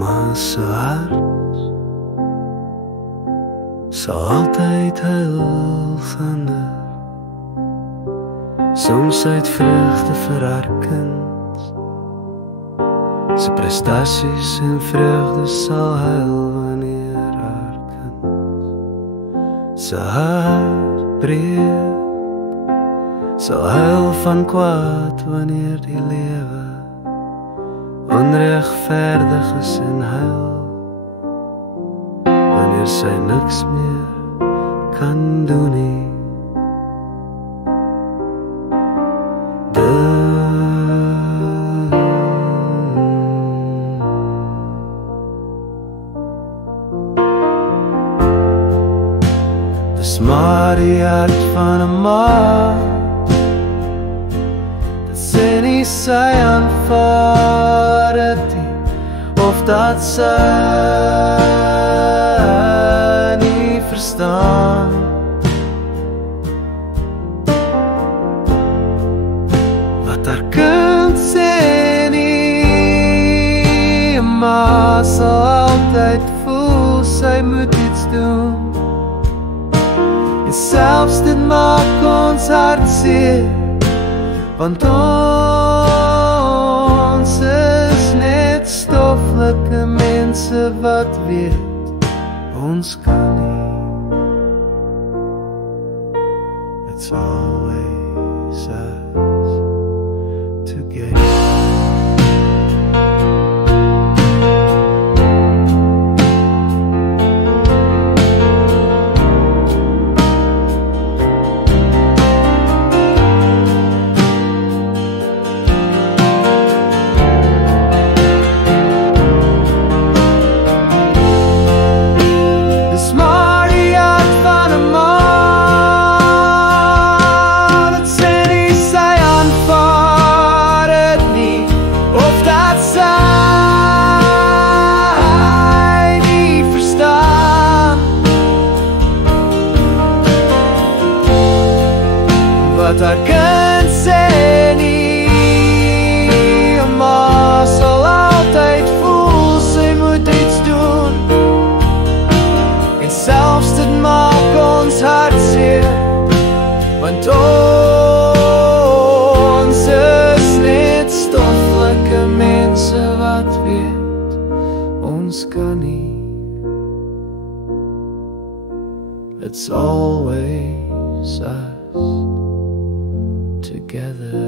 maar se hart sal altyd huil verander. Soms uit vreugde vir haar kind, sy prestasies en vreugde sal huil wanneer haar kind sy hart breek, sal huil van kwaad wanneer die lewe onregverdig is en huil wanneer sy niks meer kan doen nie. Dis maar die hart van 'n ma, dat sy nie sy aanvaar het nie, of dat sy nie verstaan. Wat haar kind sê nie, 'n ma sal altyd voel sy moet iets doen. En selfs dit maak ons hart seer, want ons is net stoffelike mense wat weet, ons kan nie. It's always us together. Wat haar kind sê nie, 'n ma sal altyd voel sy moet iets doen. En selfs dit maak ons hart seer, want ons is net stoffelike mense wat weet, ons kan nie. It's always us together.